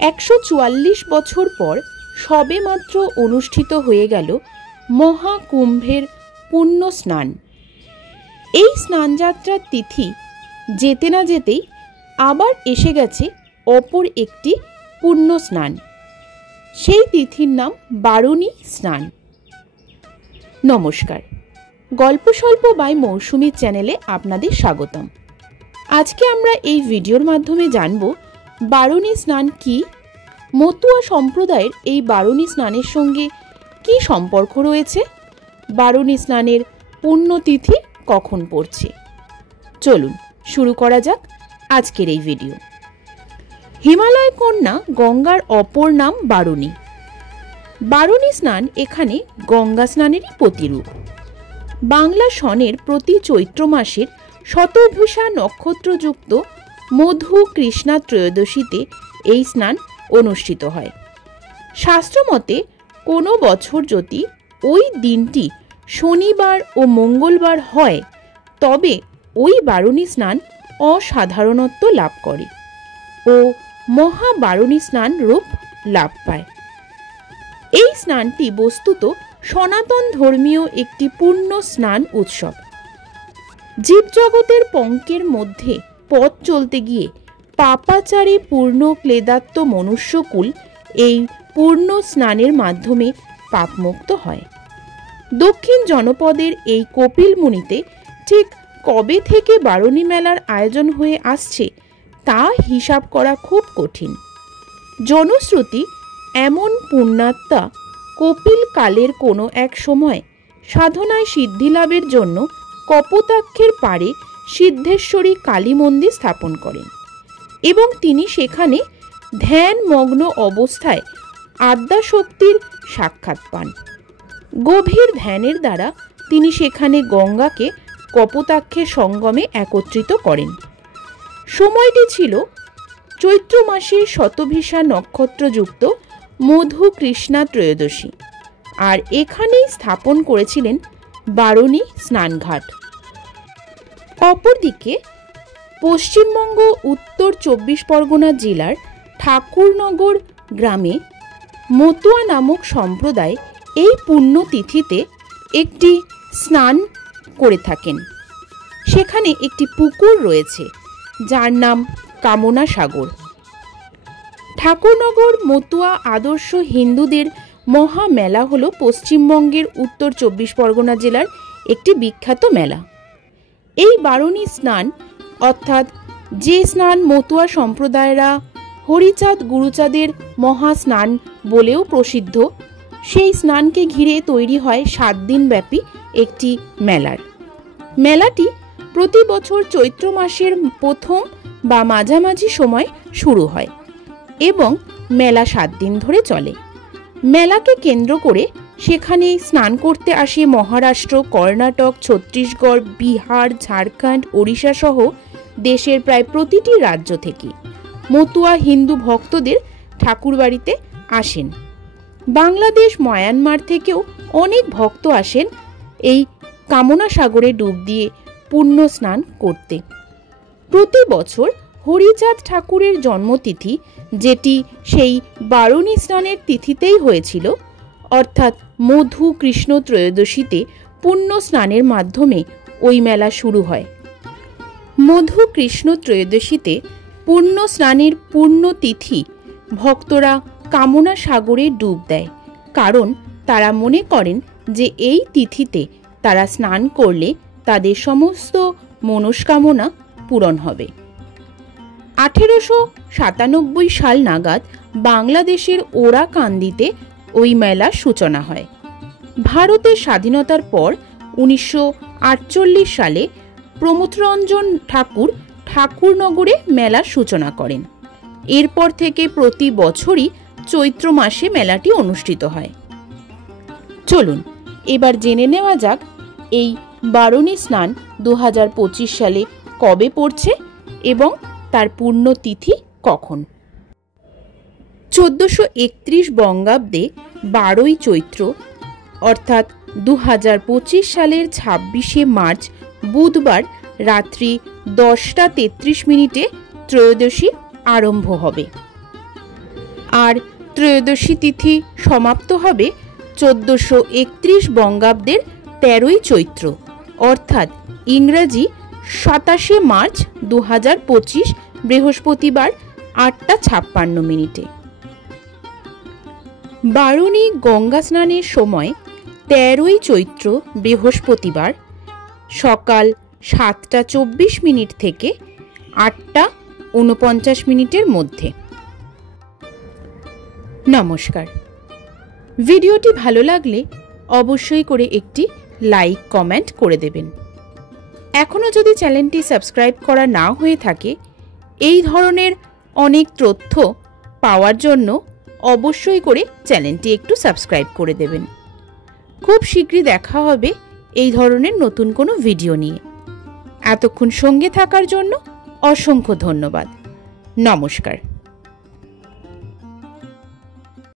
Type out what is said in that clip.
144 বছর পর সবেমাত্র অনুষ্ঠিত হয়ে গেল মহাকুম্ভের পুণ্য স্নান। এই স্নানযাত্রার তিথি যেতে না যেতেই আবার এসে গেছে অপর একটি পুণ্য স্নান। সেই তিথির নাম বারুণী স্নান। নমস্কার, গল্প স্বল্প বাই মৌসুমীর চ্যানেলে আপনাদের স্বাগতম। আজকে আমরা এই ভিডিওর মাধ্যমে জানব বারুণী স্নান কি, মতুয়া সম্প্রদায়ের এই বারুণী স্নানের সঙ্গে কি সম্পর্ক রয়েছে, বারুণী স্নানের পুণ্যতিথি কখন পড়ছে। চলুন শুরু করা যাক আজকের এই ভিডিও। হিমালয় কন্যা গঙ্গার অপর নাম বারুণী। বারুণী স্নান এখানে গঙ্গা স্নানেরই প্রতিরূপ। বাংলা সনের প্রতি চৈত্র মাসের শতভিসা নক্ষত্রযুক্ত মধু কৃষ্ণা ত্রয়োদশীতে এই স্নান অনুষ্ঠিত হয়। শাস্ত্রমতে কোনো বছর যদি ওই দিনটি শনিবার ও মঙ্গলবার হয় তবে ওই বারুণী স্নান অসাধারণত্ব লাভ করে ও মহাবারুণী স্নান রূপ লাভ পায়। এই স্নানটি বস্তুত সনাতন ধর্মীয় একটি পূর্ণ স্নান উৎসব। জীবজগতের পঙ্কের মধ্যে পথ চলতে গিয়ে পাপাচারে পূর্ণ ক্লেদাত্ম মনুষ্যকুল এই পূর্ণ স্নানের মাধ্যমে পাপমুক্ত হয়। দক্ষিণ জনপদের এই কপিলমুনিতে ঠিক কবে থেকে বারুণী মেলার আয়োজন হয়ে আসছে তা হিসাব করা খুব কঠিন। জনশ্রুতি এমন পুণ্যাত্মা কপিল কালের কোনো এক সময় সাধনায় সিদ্ধিলাভের জন্য কপোতাক্ষের পাড়ে সিদ্ধেশ্বরী কালী মন্দির স্থাপন করেন এবং তিনি সেখানে ধ্যানমগ্ন অবস্থায় আদ্যাশক্তির সাক্ষাৎ পান। গভীর ধ্যানের দ্বারা তিনি সেখানে গঙ্গাকে কপোতাক্ষের সঙ্গমে একত্রিত করেন। সময়টি ছিল চৈত্র মাসের শতভিসা নক্ষত্রযুক্ত মধু কৃষ্ণা ত্রয়োদশী, আর এখানেই স্থাপন করেছিলেন বারুণী স্নানঘাট। অপরদিকে পশ্চিমবঙ্গ উত্তর 24 পরগনা জেলার ঠাকুরনগর গ্রামে মতুয়া নামক সম্প্রদায় এই পুণ্যতিথিতে একটি স্নান করে থাকেন। সেখানে একটি পুকুর রয়েছে যার নাম কামনা সাগর। ঠাকুরনগর মতুয়া আদর্শ হিন্দুদের মহা মেলা হল পশ্চিমবঙ্গের উত্তর 24 পরগনা জেলার একটি বিখ্যাত মেলা। এই বারুণী স্নান অর্থাৎ যে স্নান মতুয়া সম্প্রদায়রা হরিচাঁদ গুরুচাঁদের মহা স্নান বলেও প্রসিদ্ধ, সেই স্নানকে ঘিরে তৈরি হয় 7 দিন ব্যাপী একটি মেলাটি প্রতি বছর চৈত্র মাসের প্রথম বা মাঝামাঝি সময় শুরু হয় এবং মেলা 7 দিন ধরে চলে। মেলাকে কেন্দ্র করে সেখানে স্নান করতে আসে মহারাষ্ট্র, কর্ণাটক, ছত্তিশগড়, বিহার, ঝাড়খণ্ড, ওড়িশা সহ দেশের প্রায় প্রতিটি রাজ্য থেকে মতুয়া হিন্দু ভক্তদের ঠাকুরবাড়িতে আসেন। বাংলাদেশ, মায়ানমার থেকেও অনেক ভক্ত আসেন এই কামনা সাগরে ডুব দিয়ে পুণ্য স্নান করতে। প্রতি বছর হরিচাঁদ ঠাকুরের জন্মতিথি, যেটি সেই বারুণী স্নানের তিথিতেই হয়েছিল, অর্থাৎ মধু কৃষ্ণ ত্রয়োদশীতে পুণ্য স্নানের মাধ্যমে ওই মেলা শুরু হয়। মধু কৃষ্ণ ত্রয়োদশীতে পুণ্য স্নানের পূর্ণ তিথি ভক্তরা কামনা সাগরে ডুব দেয়, কারণ তারা মনে করেন যে এই তিথিতে তারা স্নান করলে তাদের সমস্ত মনস্কামনা পূরণ হবে। 1897 সাল নাগাদ বাংলাদেশের ওরাকান্দিতে ওই মেলার সূচনা হয়। ভারতের স্বাধীনতার পর 1948 সালে প্রমথরঞ্জন ঠাকুর ঠাকুরনগরে মেলার সূচনা করেন। এরপর থেকে প্রতি বছরই চৈত্র মাসে মেলাটি অনুষ্ঠিত হয়। চলুন এবার জেনে নেওয়া যাক এই বারুণী স্নান 2025 সালে কবে পড়ছে এবং তার পূর্ণ তিথি কখন। 1431 বঙ্গাব্দে 12ই চৈত্র অর্থাৎ 2025 সালের 26শে মার্চ বুধবার রাত্রি 10টা 33 মিনিটে ত্রয়োদশী আরম্ভ হবে। আর ত্রয়োদশী তিথি সমাপ্ত হবে 1431 বঙ্গাব্দের 13ই চৈত্র অর্থাৎ ইংরাজি 27 মার্চ 2025 বৃহস্পতিবার 8:56 বারুণী গঙ্গা স্নানের সময় 13ই চৈত্র বৃহস্পতিবার সকাল 7:24 থেকে 8:49 মধ্যে। নমস্কার। ভিডিওটি ভালো লাগলে অবশ্যই করে একটি লাইক কমেন্ট করে দেবেন। এখনও যদি চ্যানেলটি সাবস্ক্রাইব করা না হয়ে থাকে, এই ধরনের অনেক তথ্য পাওয়ার জন্য অবশ্যই করে চ্যানেলটি একটু সাবস্ক্রাইব করে দেবেন। খুব শীঘ্রই দেখা হবে এই ধরনের নতুন কোনো ভিডিও নিয়ে। এতক্ষণ সঙ্গে থাকার জন্য অসংখ্য ধন্যবাদ। নমস্কার।